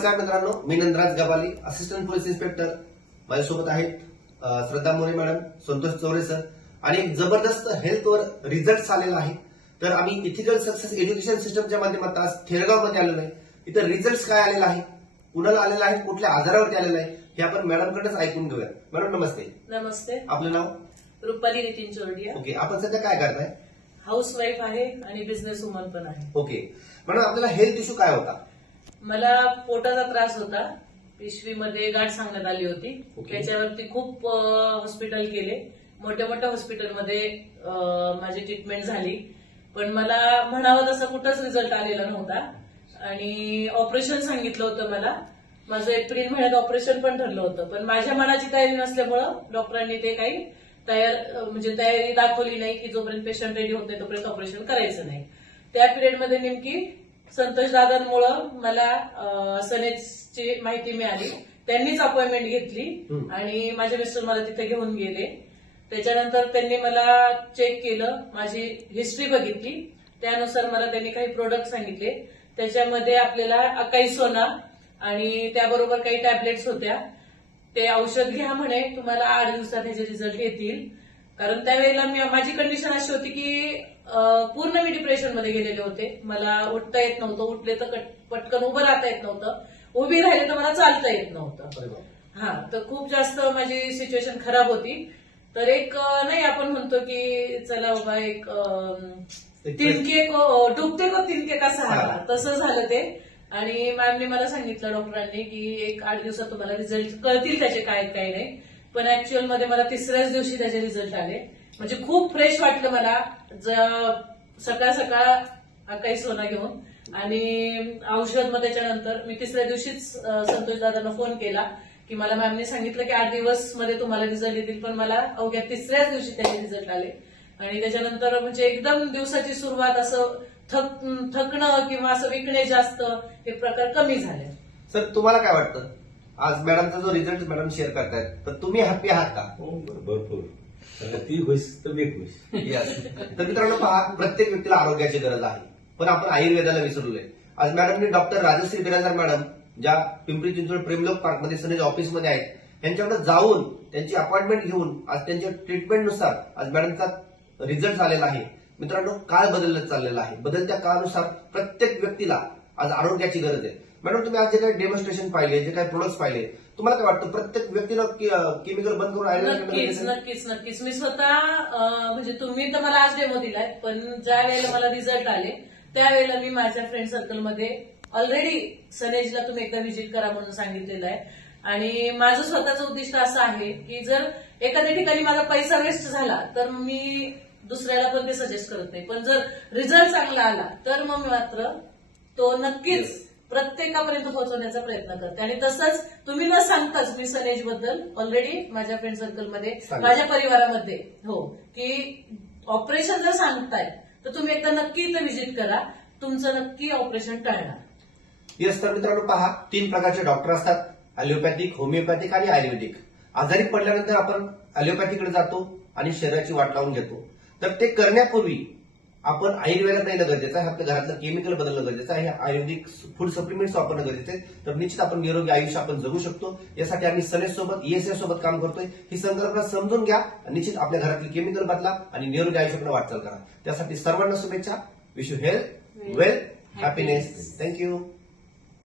नमस्कार मित्रांनो, मी Nandraj गबाली, assistant police inspector. माझ्यासोबत आहेत श्रद्धा मोरे मॅडम, संतोष चौरे सर आणि एक जबरदस्त हेल्थवर रिझल्ट आलेला आहे. तर आम्ही इथिकल सक्सेस एज्युकेशन सिस्टमच्या माध्यमातून आज थेरगावमध्ये आलेलो आहे. इथं रिझल्ट काय आलेला आहे, कुणाला आलेला आहे, कुठल्या आजारावरती आलेला आहे हे आपण मॅडमकडेच ऐकून घेऊया. मॅडम नमस्ते. नमस्ते. आपलं नाव? रुपाली नितीन चोरडिया. ओके, आपण सध्या काय करताय? हाऊस वाईफ आहे आणि बिझनेस वुमन पण आहे. ओके मॅडम, आपल्याला हेल्थ इश्यू काय होता? मला पोटाचा त्रास होता, पिशवीमध्ये गाठ सांगण्यात आली होती. ओके. त्याच्यावरती खूप हॉस्पिटल केले, मोठ्या मोठ्या हॉस्पिटलमध्ये माझी ट्रीटमेंट झाली, पण मला म्हणावं तसं कुठंच रिझल्ट आलेला नव्हता. आणि ऑपरेशन सांगितलं होतं मला, माझं एप्रिल महिन्यात ऑपरेशन पण ठरलं होतं, पण माझ्या मनाची तयारी नसल्यामुळं डॉक्टरांनी ते काही तयारी दाखवली नाही की जोपर्यंत पेशंट रेडी होत नाही तोपर्यंत ऑपरेशन करायचं नाही. त्या पिरियडमध्ये नेमकी संतोष दादांमुळं मला सनेजची माहिती मिळाली, त्यांनीच अपॉइंटमेंट घेतली आणि माझे मिस्टर मला तिथे घेऊन गेले. त्याच्यानंतर त्यांनी मला चेक केलं, माझी हिस्ट्री बघितली, त्यानुसार मला त्यांनी काही प्रोडक्ट सांगितले. त्याच्यामध्ये आपल्याला अकाई सोना आणि त्याबरोबर काही टॅबलेट्स होत्या. ते औषध घ्या म्हणे, तुम्हाला 8 दिवसात ह्याचे रिझल्ट येतील. कारण त्यावेळेला माझी कंडिशन अशी होती की पूर्ण मी डिप्रेशनमध्ये गेलेले होते. मला उठता येत नव्हतं, उठले तर पटकन उभं राहता येत नव्हतं, उभी राहिले तर मला चालता येत नव्हतं. हा, तर खूप जास्त माझी सिच्युएशन खराब होती. तर एक नाही आपण म्हणतो की चला बाबा एक तिनके डुबते को तिनके का सहारा, तसं झालं ते. आणि मॅमने मला सांगितलं डॉक्टरांनी की एक 8 दिवसात तुम्हाला रिझल्ट कळतील त्याचे काय काय नाही. पण ऍक्च्युअल मध्ये मला 3ऱ्याच दिवशी त्याचे रिझल्ट आले. म्हणजे खूप फ्रेश वाटलं मला सकाळ सकाळ अकाई सोना घेऊन आणि औषध. मग त्याच्यानंतर मी 3ऱ्या दिवशीच संतोष दादांना फोन केला की मला मॅमने सांगितलं की 8 दिवस मध्ये तुम्हाला रिझल्ट येतील, पण मला अवघ्या 3ऱ्याच दिवशी त्याचे रिझल्ट आले. आणि त्याच्यानंतर म्हणजे एकदम दिवसाची सुरुवात असं थकणं किंवा असं विकणे जास्त हे प्रकार कमी झाले. सर तुम्हाला काय वाटतं, आज मॅडमचा जो रिझल्ट मॅडम शेअर करतायत तर तुम्ही हॅपी आहात का? भरपूर. ती खुश तर मी खुश. तर मित्रांनो पहा, प्रत्येक व्यक्तीला आरोग्याची गरज आहे, पण आपण आयुर्वेदाला विसरलोय. आज मॅडमने डॉक्टर राजश्री बिराजदार मॅडम, ज्या पिंपरी चिंचवड प्रेमलोक पार्कमध्ये सनेज ऑफिसमध्ये आहेत, त्यांच्याकडे जाऊन त्यांची अपॉइंटमेंट घेऊन आज त्यांच्या ट्रीटमेंटनुसार आज मॅडमचा रिझल्ट आलेला आहे. मित्रांनो, काळ बदलत चाललेला आहे. बदलत्या काळानुसार प्रत्येक व्यक्तीला आज आरोग्याची गरज आहे. मॅडम, तुम्ही आज जे काही डेमॉन्स्ट्रेशन पाहिले, जे काही प्रोडक्ट्स पाहिले, तुम्हाला काय वाटतं प्रत्येक व्यक्तीला केमिकल बंद करून नक्कीच नक्कीच नक्कीच. मी स्वतः म्हणजे तुम्ही तर मला आज डेमो दिलाय, पण ज्या वेळेला मला रिझल्ट आले त्यावेळेला मी माझ्या फ्रेंड सर्कलमध्ये ऑलरेडी सनेजला तुम्ही एकदा व्हिजिट करा म्हणून सांगितलेलं आहे. आणि माझं स्वतःचं उद्दिष्ट असं आहे की जर एखाद्या ठिकाणी माझा पैसा वेस्ट झाला तर मी दुसऱ्याला पण ते सजेस्ट करत नाही, पण जर रिझल्ट चांगला आला तर मग मात्र तो नक्कीच प्रत्येकापर्यंत पोहोचवण्याचा प्रयत्न करते. आणि तसंच तुम्ही न सांगताच मी सनेज बद्दल ऑलरेडी माझ्या फ्रेंड सर्कलमध्ये, माझ्या परिवारामध्ये हो, की ऑपरेशन जर सांगताय तर तुम्ही एकदा नक्की इथं व्हिजिट करा, तुमचं नक्की ऑपरेशन टाळणार. येस, तर मित्रांनो पहा, 3 प्रकारचे डॉक्टर असतात, अॅलोपॅथिक, होमिओपॅथिक आणि आयुर्वेदिक. आजारी पडल्यानंतर आपण अॅलोपॅथीकडे जातो आणि शरीराची वाट लावून घेतो. तर ते करण्यापूर्वी आपण आयुर्वेदात येणं गरजेचं आहे, आपल्या घरातलं केमिकल बदलणं गरजेचं आहे, आयुर्वेदिक फूड सप्लिमेंट्स वापरणं गरजेचं आहे. तर निश्चित आपण निरोगी आयुष्य आपण जगू शकतो. यासाठी आम्ही सनेज सोबत, ESI सोबत काम करतोय. ही संकल्पना समजून घ्या, निश्चित आपल्या घरातली केमिकल बदला आणि निरोगी आयुष्याकडे वाटचाल करा. त्यासाठी सर्वांना शुभेच्छा. Wish you health, wealth, happiness. Thank you.